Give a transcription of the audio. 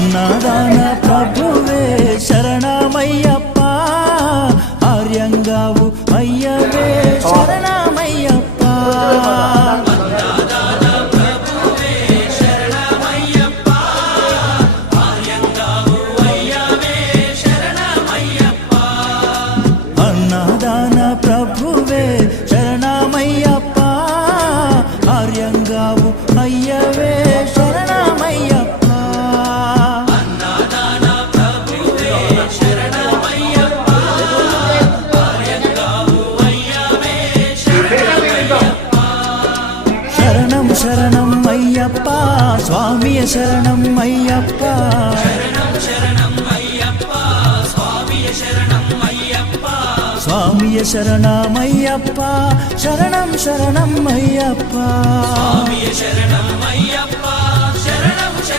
అన్నదాన ప్రభువే శరణమయ్యప్ప, ఆర్యంగావు అయ్యవే శరణమయ్యప్ప. అన్నదాన ప్రభువే శరణమయ్యప్ప, ఆర్యంగావు అయ్యవే శరణమయ్యప్ప. అన్నదాన ప్రభువే శరణమయ్యప్ప, ఆర్యంగావు అయ్యవే శరణమయ్యప్ప. అన్నదాన ప్రభువే శరణమయ్యప్ప, ఆర్యంగావు అయ్యవే శరణమయ్యప్ప. శరణం శరణం అయ్యప్ప, స్వామియ శరణం అయ్యప్ప. శరణం శరణం అయ్యప్ప, స్వామియ శరణం అయ్యప్ప. స్వామియ శరణమయ్యప్ప, శరణం శరణం అయ్యప్ప. స్వామియ శరణం అయ్యప్ప.